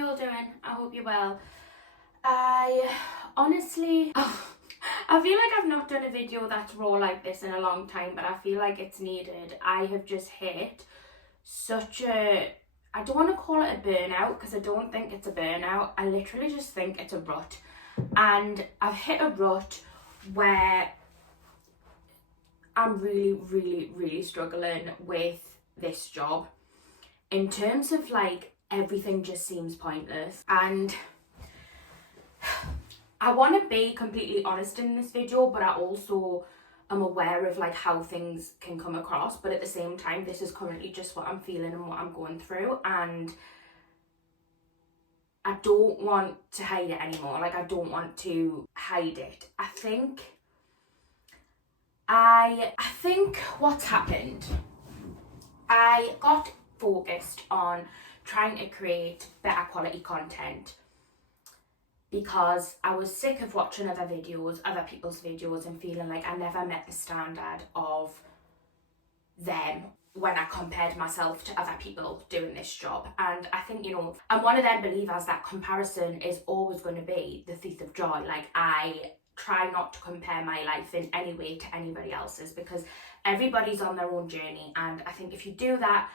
you all doing? I hope you're well. I honestly, I feel like I've not done a video that's raw like this in a long time, but I feel like it's needed. I have just hit such a, I don't want to call it a burnout because I don't think it's a burnout. I literally just think it's a rut. And I've hit a rut where I'm really struggling with this job. In terms of like, everything just seems pointless. And I want to be completely honest in this video, but I also am aware of like how things can come across. But at the same time, this is currently just what I'm feeling and what I'm going through. And I don't want to hide it anymore. Like, I don't want to hide it. I think what's happened, I got focused on trying to create better quality content because I was sick of watching other people's videos and feeling like I never met the standard of them when I compared myself to other people doing this job. And I think, I'm one of them believers that comparison is always going to be the thief of joy. Like, I try not to compare my life in any way to anybody else's because everybody's on their own journey. And I think if you do that,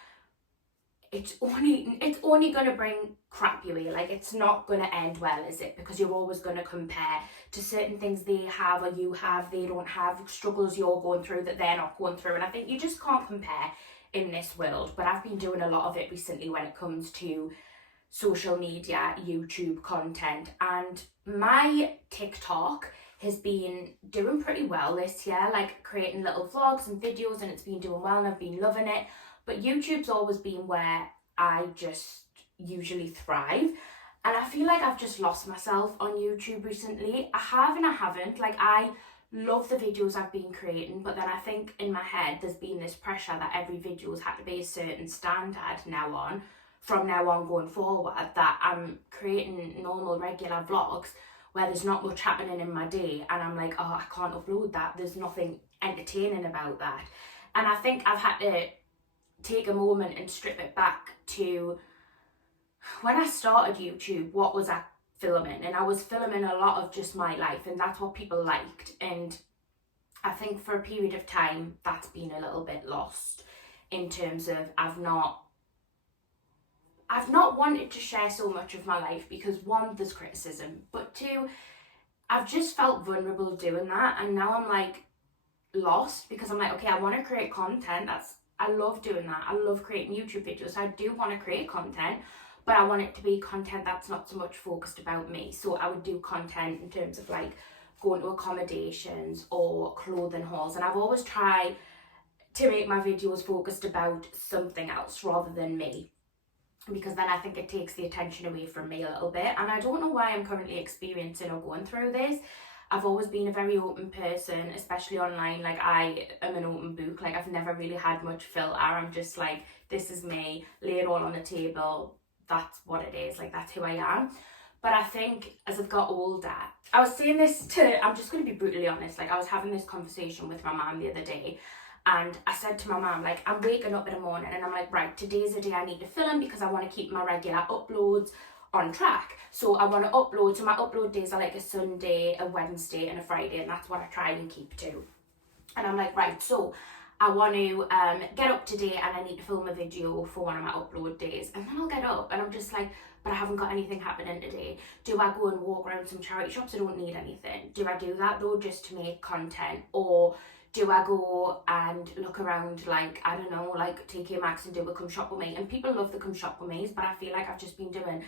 it's only going to bring crap your way. Like, it's not going to end well, is it? Because you're always going to compare to certain things they have or you have, they don't have, struggles you're going through that they're not going through. And I think you just can't compare in this world. But I've been doing a lot of it recently when it comes to social media, YouTube content, and my TikTok has been doing pretty well this year, like creating little vlogs and videos, and it's been doing well and I've been loving it. But YouTube's always been where I just usually thrive. And I feel like I've just lost myself on YouTube recently. I have and I haven't. Like, I love the videos I've been creating, but then I think in my head there's been this pressure that every video's had to be a certain standard from now on going forward, that I'm creating normal, regular vlogs where there's not much happening in my day. And I'm like, oh, I can't upload that. There's nothing entertaining about that. And I think I've had to take a moment and strip it back to when I started YouTube. What was I filming? And I was filming a lot of just my life, and that's what people liked. And I think for a period of time that's been a little bit lost in terms of I've not wanted to share so much of my life because, one, there's criticism, but two, I've just felt vulnerable doing that. And now I'm like lost because I'm like, okay, I want to create content. I love doing that. I love creating YouTube videos. So I do want to create content, but I want it to be content that's not so much focused about me. So I would do content in terms of like going to accommodations or clothing hauls. And I've always tried to make my videos focused about something else rather than me, because then I think it takes the attention away from me a little bit. And I don't know why I'm currently experiencing or going through this. I've always been a very open person, especially online. Like, I am an open book. Like, I've never really had much filter. I'm just like, this is me, lay it all on the table. That's what it is. Like, that's who I am. But I think as I've got older, I was saying this I'm just going to be brutally honest. Like, I was having this conversation with my mum the other day, and I said to my mum, like, I'm waking up in the morning and I'm like, right, today's the day I need to film because I want to keep my regular uploads on track. So I want to upload. So my upload days are like a Sunday, a Wednesday and a Friday, and that's what I try and keep to. And I'm like, right, so I want to get up today and I need to film a video for one of my upload days. And then I'll get up and I'm just like, but I haven't got anything happening today. Do I go and walk around some charity shops? I don't need anything. Do I do that though just to make content? Or do I go and look around, like, I don't know, like TK Maxx and do a come shop with me? And people love the come shop with me's, but I feel like I've just been doing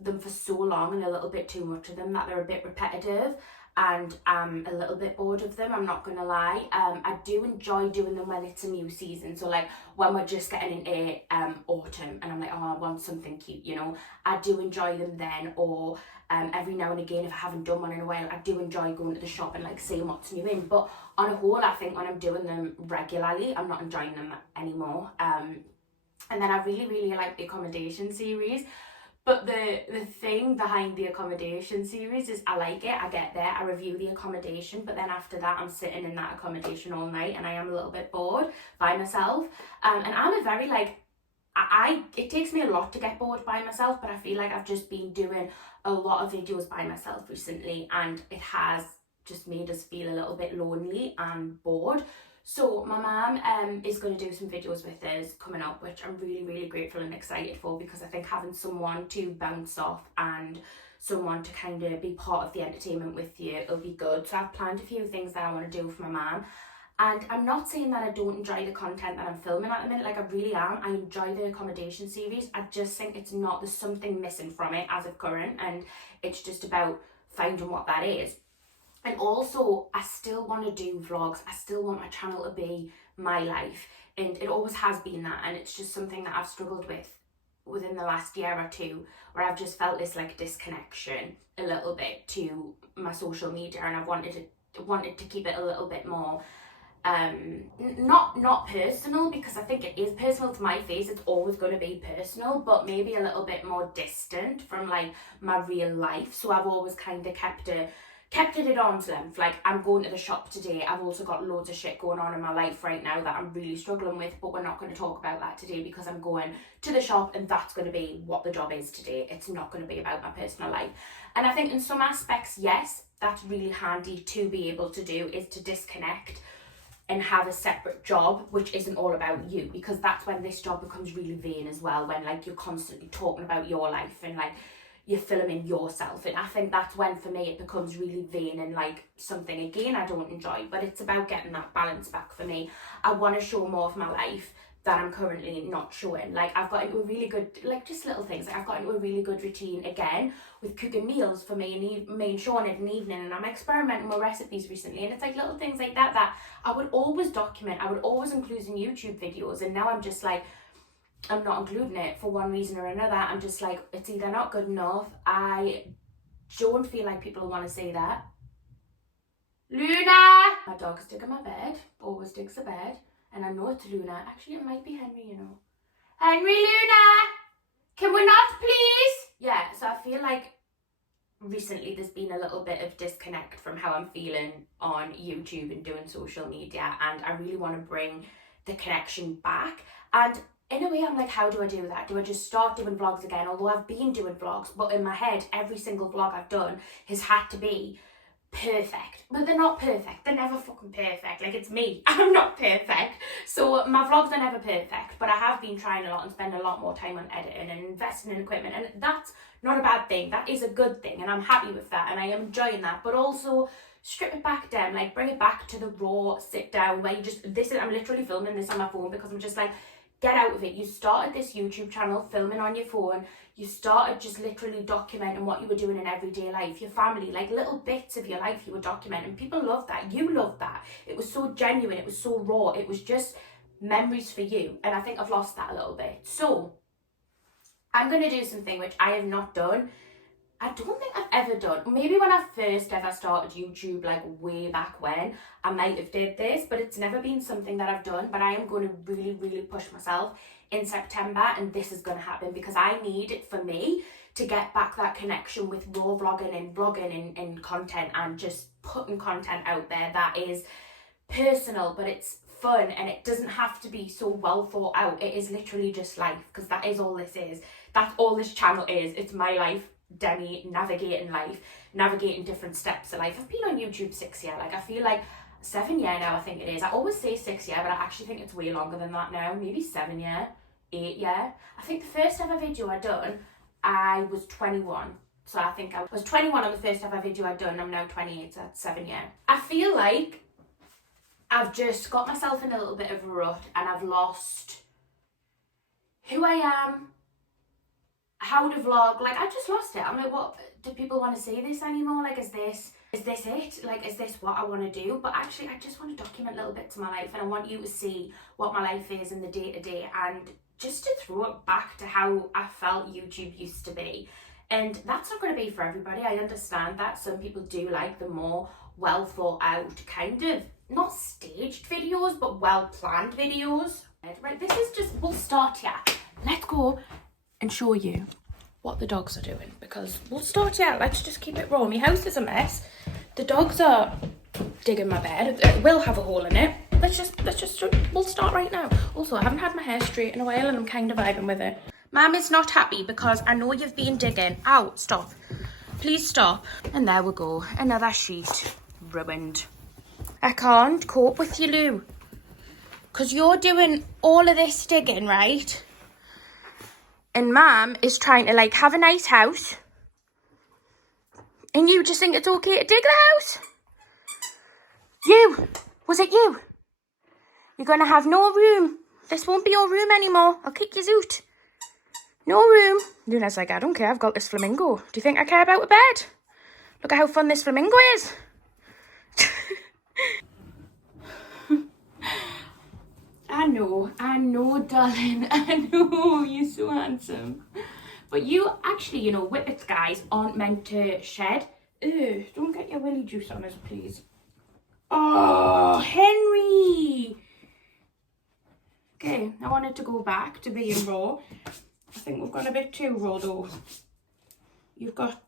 them for so long and a little bit too much of them that they're a bit repetitive, and I'm a little bit bored of them, I'm not gonna lie. I do enjoy doing them when it's a new season, so like when we're just getting into autumn and I'm like, oh, I want something cute, I do enjoy them then. Or every now and again, if I haven't done one in a while, I do enjoy going to the shop and like seeing what's new in. But on a whole, I think when I'm doing them regularly, I'm not enjoying them anymore. And then I really like the accommodation series. But the thing behind the accommodation series is I like it. I get there, I review the accommodation, but then after that I'm sitting in that accommodation all night and I am a little bit bored by myself. And I'm a very it takes me a lot to get bored by myself, but I feel like I've just been doing a lot of videos by myself recently, and it has just made us feel a little bit lonely and bored. So my mum is going to do some videos with us coming up, which I'm really, really grateful and excited for, because I think having someone to bounce off and someone to kind of be part of the entertainment with you, it'll be good. So I've planned a few things that I want to do for my mum. And I'm not saying that I don't enjoy the content that I'm filming at the minute, like I really am. I enjoy the accommodation series. I just think there's something missing from it as of current, and it's just about finding what that is. And also, I still want to do vlogs. I still want my channel to be my life, and it always has been that. And it's just something that I've struggled with within the last year or two, where I've just felt this like disconnection a little bit to my social media, and I've wanted to keep it a little bit more not personal, because I think it is personal to my face. It's always going to be personal, but maybe a little bit more distant from like my real life. So I've always kind of kept it at arm's length. Like, I'm going to the shop today. I've also got loads of shit going on in my life right now that I'm really struggling with, but we're not going to talk about that today, because I'm going to the shop and that's going to be what the job is today. It's not going to be about my personal life. And I think in some aspects, yes, that's really handy to be able to do, is to disconnect and have a separate job which isn't all about you, because that's when this job becomes really vain as well, when like you're constantly talking about your life and like you're filming yourself. And I think that's when for me it becomes really vain and like something again I don't enjoy. But it's about getting that balance back for me. I want to show more of my life that I'm currently not showing. Like, I've got into a really good, like, just little things, like I've got into a really good routine again with cooking meals for me and Sean in the evening, and I'm experimenting with recipes recently, and it's like little things like that that I would always document, I would always include in YouTube videos, and now I'm just like, I'm not including it for one reason or another. I'm just like, it's either not good enough, I don't feel like people want to see that. Luna! My dog's digging my bed, always digs the bed. And I know it's Luna. Actually, it might be Henry, you know. Henry, Luna! Can we not, please? Yeah, so I feel like recently there's been a little bit of disconnect from how I'm feeling on YouTube and doing social media. And I really want to bring the connection back. And in a way, I'm like, how do I do that? Do I just start doing vlogs again? Although I've been doing vlogs, but in my head, every single vlog I've done has had to be perfect. But they're not perfect. They're never fucking perfect. Like, it's me. I'm not perfect. So my vlogs are never perfect, but I have been trying a lot and spend a lot more time on editing and investing in equipment, and that's not a bad thing. That is a good thing, and I'm happy with that, and I am enjoying that. But also strip it back down, like bring it back to the raw sit down where you just, I'm literally filming this on my phone because I'm just like, get out of it. You started this YouTube channel filming on your phone. You started just literally documenting what you were doing in everyday life, your family, like little bits of your life you were documenting. People love that. You love that. It was so genuine. It was so raw. It was just memories for you. And I think I've lost that a little bit. So I'm going to do something which I have not done. I don't think I've ever done. Maybe when I first ever started YouTube, like way back when, I might have did this, but it's never been something that I've done. But I am going to really, really push myself in September, and this is going to happen because I need it for me to get back that connection with raw vlogging and vlogging and content, and just putting content out there that is personal, but it's fun, and it doesn't have to be so well thought out. It is literally just life, because that is all this is. That's all this channel is. It's my life. Demi navigating life, navigating different steps of life. I've been on YouTube 6 years, like I feel like 7 years now, I think it is. I always say 6 years, but I actually think it's way longer than that now. Maybe 7 years, 8 years. I think the first ever video I done, I was 21. So I think I was 21 on the first ever video I done. I'm now 28, so that's 7 years. I feel like I've just got myself in a little bit of a rut, and I've lost who I am, how to vlog. Like, I just lost it. I'm like, what, do people want to see this anymore? Like, is this it? Like, is this what I want to do? But actually, I just want to document little bits of my life, and I want you to see what my life is in the day-to-day, and just to throw it back to how I felt YouTube used to be. And that's not going to be for everybody. I understand that. Some people do like the more well thought out, kind of, not staged videos, but well planned videos. Right, this is just, we'll start here. Let's go and show you what the dogs are doing, because we'll start here. Let's just keep it raw. My house is a mess. The dogs are digging my bed. It will have a hole in it. we'll start right now. Also, I haven't had my hair straight in a while and I'm kind of vibing with it. Mum is not happy because I know you've been digging. Ow, stop. Please stop. And there we go. Another sheet. Ruined. I can't cope with you, Lou. Because you're doing all of this digging, right? And Mum is trying to, like, have a nice house. And you just think it's okay to dig the house? You! Was it you? You're going to have no room. This won't be your room anymore. I'll kick you out. No room. Luna's like, I don't care. I've got this flamingo. Do you think I care about a bed? Look at how fun this flamingo is. I know, darling. I know. You're so handsome. But you actually, you know, whippets, guys, aren't meant to shed. Ew, don't get your willy juice on us, please. Oh, Henry. Okay, I wanted to go back to being raw. I think we've gone a bit too raw, though. You've got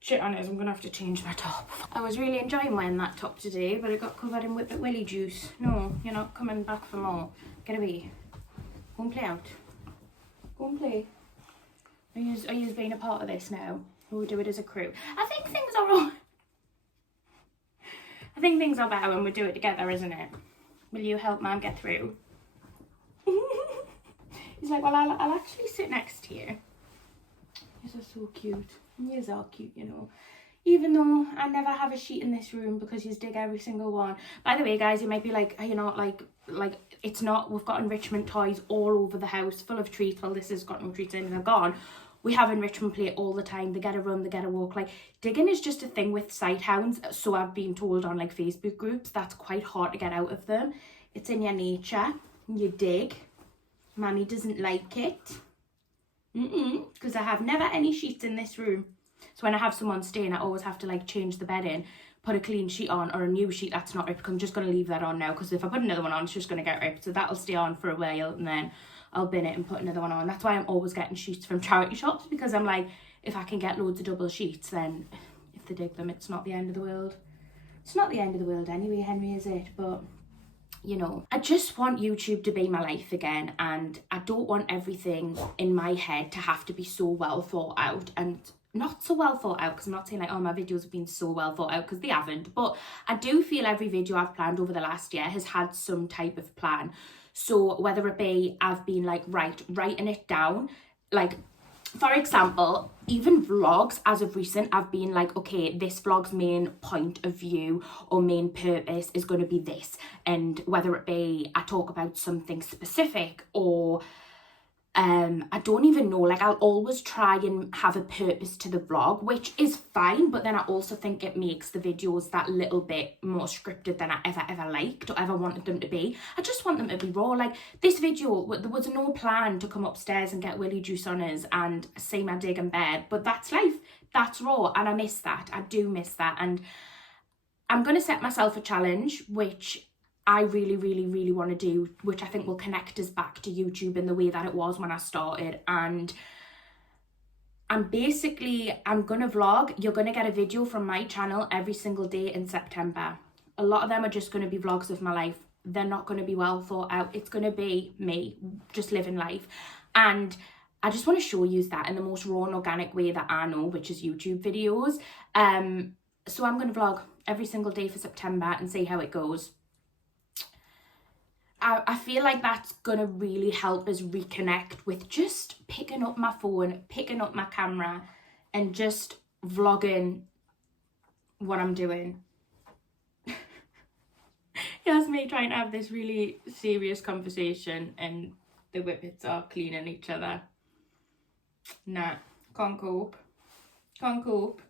shit on us. I'm going to have to change my top. I was really enjoying wearing that top today, but it got covered in whippet willy juice. No, you're not coming back for more. Get away. Go and play out. Go and play. Are you being a part of this now? We'll do it as a crew. I think things are all... I think things are better when we do it together, isn't it? Will you help Mum get through? He's like, well, I'll actually sit next to you. You're so cute. You're so cute, you know. Even though I never have a sheet in this room because you dig every single one. By the way, guys, you might be like, you know, like it's not. We've got enrichment toys all over the house, full of treats. Well, this has got no treats in and they're gone. We have enrichment play all the time. They get a run, they get a walk. Like, digging is just a thing with sight hounds. So I've been told on, like, Facebook groups, that's quite hard to get out of them. It's in your nature. You dig. Mummy doesn't like it. Because I have never any sheets in this room. So when I have someone staying, I always have to, like, change the bed in, put a clean sheet on, or a new sheet that's not ripped, because I'm just going to leave that on now, because if I put another one on, it's just going to get ripped. So that'll stay on for a while, and then I'll bin it and put another one on. That's why I'm always getting sheets from charity shops, because I'm like, if I can get loads of double sheets, then if they dig them, it's not the end of the world. It's not the end of the world anyway, Henry, is it? But, you know, I just want YouTube to be my life again, and I don't want everything in my head to have to be so well thought out, and not so well thought out, because I'm not saying like, oh, my videos have been so well thought out, because they haven't, but I do feel every video I've planned over the last year has had some type of plan. So whether it be I've been like, writing it down, like, for example, even vlogs as of recent, I've been like, okay, this vlog's main point of view or main purpose is going to be this. And whether it be I talk about something specific or I don't even know, like, I'll always try and have a purpose to the vlog, which is fine, but then I also think it makes the videos that little bit more scripted than I ever liked or ever wanted them to be. I just want them to be raw. Like, this video, there was no plan to come upstairs and get willy juice on us and see my dig in bed, but that's life, that's raw, and I miss that. I do miss that, and I'm going to set myself a challenge, which I really want to do, which I think will connect us back to YouTube in the way that it was when I started. And I'm going to vlog. You're going to get a video from my channel every single day in September. A lot of them are just going to be vlogs of my life. They're not going to be well thought out. It's going to be me just living life. And I just want to show you that in the most raw and organic way that I know, which is YouTube videos. So I'm going to vlog every single day for September and see how it goes. I feel like that's going to really help us reconnect with just picking up my phone, picking up my camera, and just vlogging what I'm doing. Here's me trying to have this really serious conversation, and the whippets are cleaning each other. Nah, can't cope. Can't cope.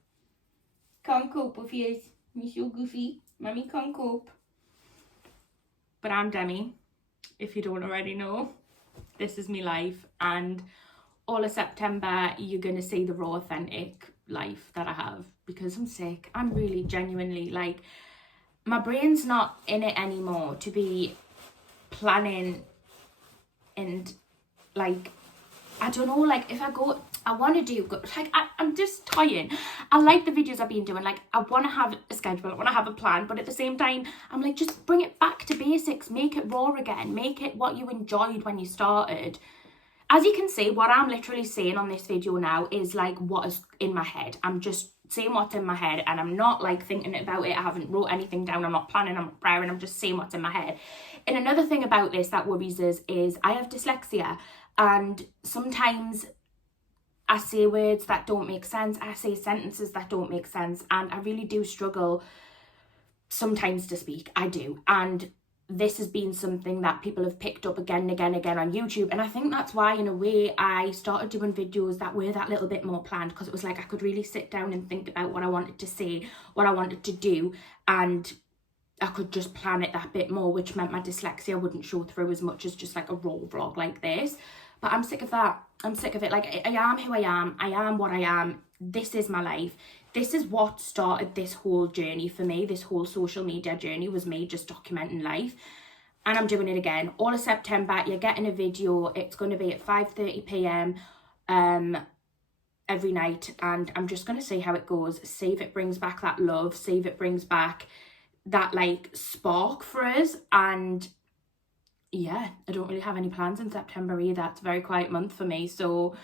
Can't cope with you. You're so goofy. Mummy can't cope. But I'm Demi. If you don't already know, this is me life, and all of September you're gonna see the raw, authentic life that I have, because I'm sick. I'm really genuinely, like, my brain's not in it anymore to be planning and, like, I don't know, like, if I go, I want to do, like, I'm just tired. I like the videos I've been doing. Like, I want to have a schedule, I want to have a plan, but at the same time, I'm like, just bring it back to basics. Make it raw again. Make it what you enjoyed when you started. As you can see, what I'm literally saying on this video now is, like, what is in my head. I'm just saying what's in my head, and I'm not, like, thinking about it. I haven't wrote anything down. I'm not planning, I'm not praying. I'm just saying what's in my head. And another thing about this that worries us is I have dyslexia, and sometimes I say words that don't make sense. I say sentences that don't make sense, and I really do struggle sometimes to speak. I do. And this has been something that people have picked up again and again and again on YouTube. And I think that's why, in a way, I started doing videos that were that little bit more planned, because it was like I could really sit down and think about what I wanted to say, what I wanted to do, and I could just plan it that bit more, which meant my dyslexia wouldn't show through as much as just like a raw vlog like this. But I'm sick of that. I'm sick of it. Like, I am who I am. I am what I am. This is my life. This is what started this whole journey for me. This whole social media journey was me just documenting life. And I'm doing it again. All of September, you're getting a video. It's going to be at 5:30 p.m. Every night. And I'm just going to see how it goes. See if it brings back that love. See if it brings back that, like, spark for us. And yeah, I don't really have any plans in September either. It's a very quiet month for me, so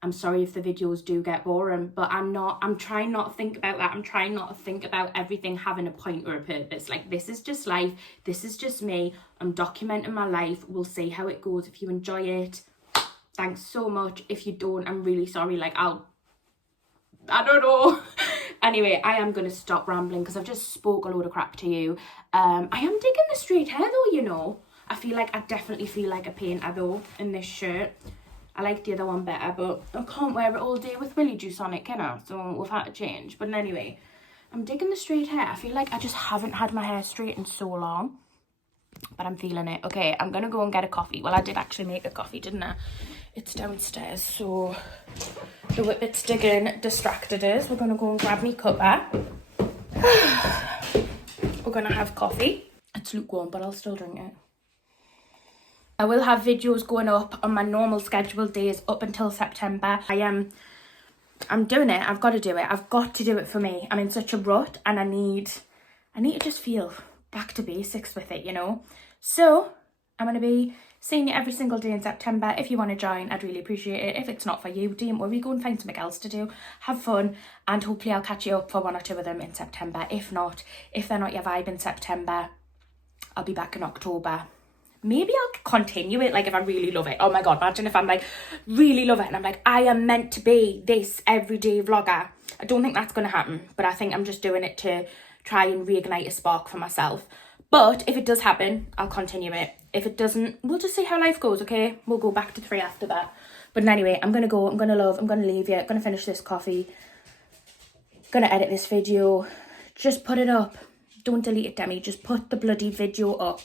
I'm sorry if the videos do get boring, but I'm trying not to think about that. I'm trying not to think about everything having a point or a purpose. Like, this is just life. This is just me. I'm documenting my life. We'll see how it goes. If you enjoy it, thanks so much. If you don't, I'm really sorry. Like, I don't know. Anyway, I am going to stop rambling because I've just spoke a load of crap to you. I am digging the straight hair though, you know. I definitely feel like a painter though in this shirt. I like the other one better, but I can't wear it all day with Willy juice on it, can I? So we've had to change. But anyway, I'm digging the straight hair. I feel like I just haven't had my hair straight in so long. But I'm feeling it. Okay, I'm going to go and get a coffee. Well, I did actually make a coffee, didn't I? It's downstairs, so the whippet's digging distracted us. We're going to go and grab me cuppa. We're going to have coffee. It's lukewarm, but I'll still drink it. I will have videos going up on my normal scheduled days up until September. I'm doing it. I've got to do it. I've got to do it for me. I'm in such a rut, and I need to just feel back to basics with it, you know. So I'm going to be seeing you every single day in September. If you want to join, I'd really appreciate it. If it's not for you, don't worry, go and find something else to do. Have fun, and hopefully I'll catch you up for one or two of them in September. If they're not your vibe in September, I'll be back in October. Maybe I'll continue it, like, if I really love it. Oh my god, imagine if I'm like, really love it, and I'm like, I am meant to be this everyday vlogger. I don't think that's going to happen, but I think I'm just doing it to try and reignite a spark for myself. But if it does happen, I'll continue it. If it doesn't, we'll just see how life goes, okay? We'll go back to 3 after that. But anyway, I'm going to go, I'm going to leave you, I'm going to finish this coffee, going to edit this video, just put it up. Don't delete it, Demi, just put the bloody video up.